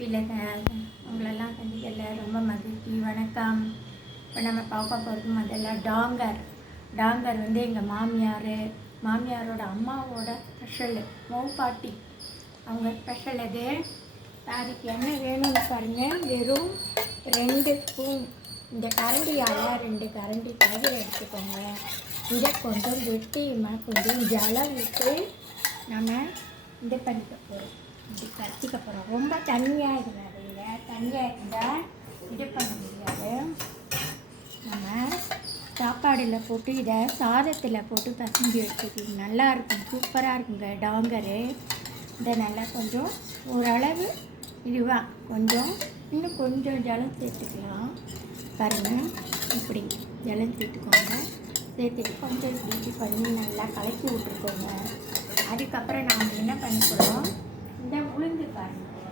ரெசிபியில் உங்களெல்லாம் சந்திக்கல ரொம்ப மகிழ்ச்சி. வணக்கம். இப்போ நம்ம பார்க்க போகிறது முதல்ல டாங்கர் வந்து எங்கள் மாமியாரோட அம்மாவோட ஸ்பெஷலு மௌபாட்டி அவங்க ஸ்பெஷல். அது அதுக்கு என்ன வேணும்னு பாருங்கள். வெறும் 2 ஸ்பூன் இந்த கரண்டியால் 2 கரண்டி தயிர் எடுத்துக்கோங்க. இதை கொஞ்சம் வெட்டியுமா கொஞ்சம் ஜலம் விட்டு நம்ம இது பண்ணிக்க போகிறோம், இப்படி கரைச்சிக்க போகிறோம். ரொம்ப தண்ணியாக இருக்கிறாருங்க, தண்ணியாக இருந்தால் இது பண்ண முடியாது. நம்ம சாப்பாடில் போட்டு இதை சாதத்தில் போட்டு பசஞ்சு எடுத்துக்கிட்டு நல்லாயிருக்கும், சூப்பராக இருக்குங்க டாங்கரு. இதை நல்லா கொஞ்சம் ஓரளவு இதுவாக இன்னும் கொஞ்சம் ஜலம் சேர்த்துக்கலாம். பாருங்கள், இப்படி ஜலம் சேர்த்துக்கோங்க. சேர்த்துட்டு கொஞ்சம் இப்படி பண்ணி நல்லா கலக்கி விட்டுருக்கோங்க. அதுக்கப்புறம் நாம் என்ன பண்ணிக்கிறோம், இந்த உளுந்து பாருங்கள்,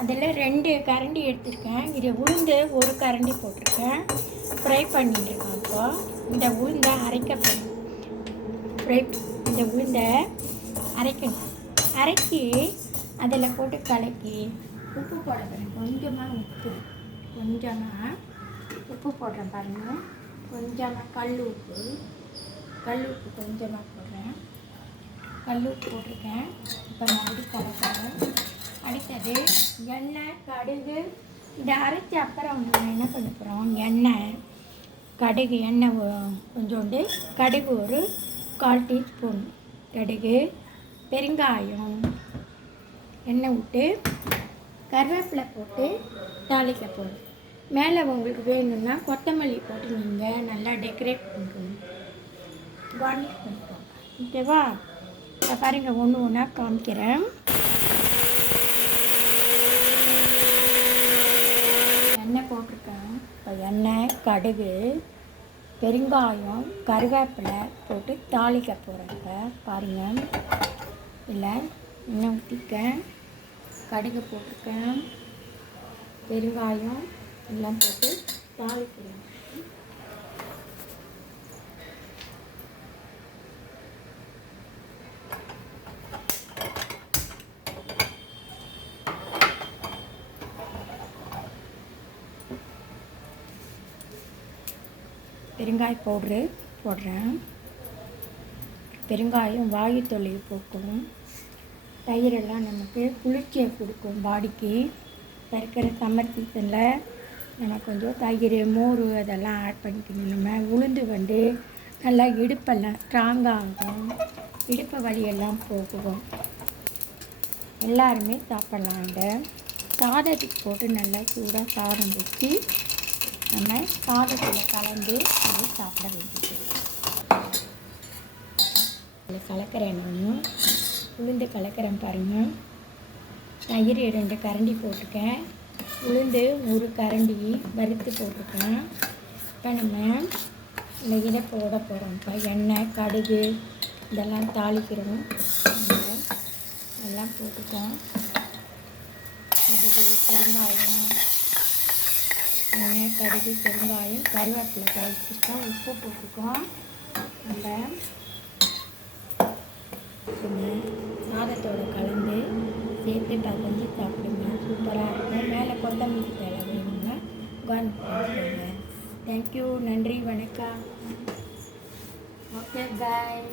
அதில் 2 கரண்டி எடுத்துருக்கேன். இது உளுந்து 1 கரண்டி போட்டிருக்கேன். ஃப்ரை பண்ணிட்டுருக்கோம். இப்போ இந்த உளுந்தை அரைக்கப்படும். இந்த உளுந்தை அரைக்கணும். அரைச்சி அதில் போட்டு கலக்கி உப்பு போட போகிறேன். கொஞ்சமாக உப்பு போடுறேன் பாருங்கள். கொஞ்சமாக கல் உப்பு கொஞ்சமாக போடுறேன். கல் உப்பு போட்டிருக்கேன். இப்போ மறுபடியும் கலக்கிறேன். அடுத்தது எண்ணெய், கடுகு. இதை அரைச்சி அப்புறம் என்ன பண்ண போகிறோம், எண்ணெய் கொஞ்சோண்டு கடுகு, ஒரு 1/4 டீஸ்பூன் கடுகு, பெருங்காயம், எண்ணெய் விட்டு கருவேப்பிலை போட்டு தாளிக்க போகிறோம். மேலே உங்களுக்கு வேணும்னா கொத்தமல்லி போட்டு நீங்கள் நல்லா டெக்கரேட் பண்ணிக்கணும், கார்னிஷ் பண்ணிக்கோங்க. ஓகேவா? பாருங்கள், ஒன்றா காமிக்கிறேன். எண்ணெய் போட்டிருக்கேன். இப்போ எண்ணெய், கடுகு, பெருங்காயம், கருவேப்பிலை போட்டு தாளிக்க போகிறேன். இப்போ பாருங்கள், இல்லை எண்ணெய் ஊற்றிருக்கேன், கடுகு போட்டிருக்கேன், பெருங்காயம் எல்லாம் போட்டு தாளிக்கிறேன். பெருங்காய பவுட்ரு போடுறேன். பெருங்காயம் வாயு தொல்லையை போக்கும். தயிரெல்லாம் நமக்கு குளிர்ச்சியை கொடுக்கும் பாடிக்கு. இருக்கிற சம்மர் சீசனில் நம்ம கொஞ்சம் தயிர், மோர் அதெல்லாம் ஆட் பண்ணிக்கணும். நம்ம உளுந்து வந்து நல்லா இடுப்பெல்லாம் ஸ்ட்ராங்காகும், இடுப்பு வலியெல்லாம் போகும். எல்லாருமே சாப்பிட்லாம். இந்த சாதத்துக்கு போட்டு நல்லா சூடாக சாதம் வச்சு நம்ம சாதத்தில் கலந்து அதை சாப்பிட வேண்டியது. இதில் கலக்கிறேன், நான் உளுந்து கலக்கிறேன் பாருங்கள். தயிர் 2 கரண்டி போட்டிருக்கேன். உளுந்து 1 கரண்டி வறுத்து போட்டிருக்கேன். இப்போ நம்ம இந்த இதை போட போகிறோம். இப்போ எண்ணெய், கடுகு இதெல்லாம் தாளிக்கிறோம். எல்லாம் போட்டுக்கோம். கடுகு, பெருங்காயம், எண்ணெய், கடுகு, பெருங்காயம், கருவேப்பிலை தாளிச்சிருக்கோம். உப்பு போட்டுக்கோம். நம்ம சாதத்தோடு கலந்து சேர்த்து பசஞ்சு சாப்பிடுங்க, சூப்பராக இருக்கும். மேலே கொத்தமல்லி தழை வேணும்னா கார்னிஷ் பண்ணிக்கோங்க. தேங்க்யூ, நன்றி, வணக்கம். Okay bye.